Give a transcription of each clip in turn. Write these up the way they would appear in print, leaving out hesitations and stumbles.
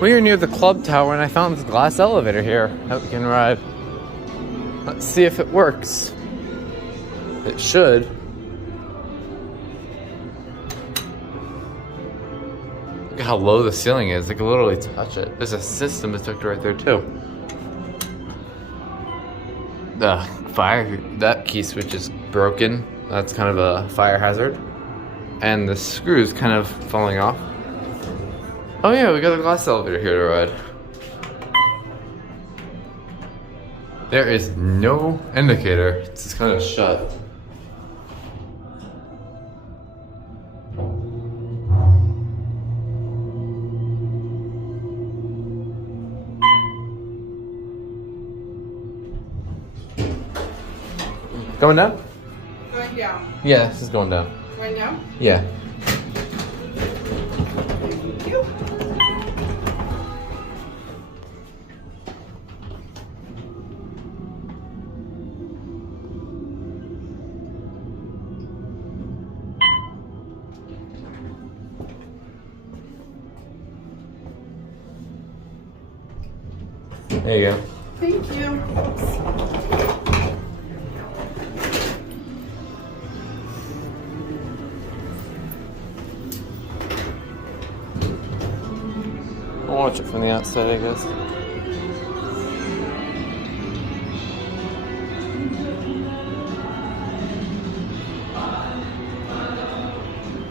We are near the club tower and I found this glass elevator here that we can ride. Let's see if it works. It should. Look at how low the ceiling is. They can literally touch it. There's a system detector right there too. The fire, that key switch is broken. That's kind of a fire hazard. And the screw's kind of falling off. Oh yeah, we got a glass elevator here to ride. There is no indicator. It's just kind of shut. Going down? Going down. Yeah, this is going down. Going down? Yeah. Thank you. There you go. Thank you. I'll watch it from the outside, I guess.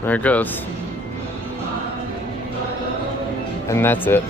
There it goes. And that's it.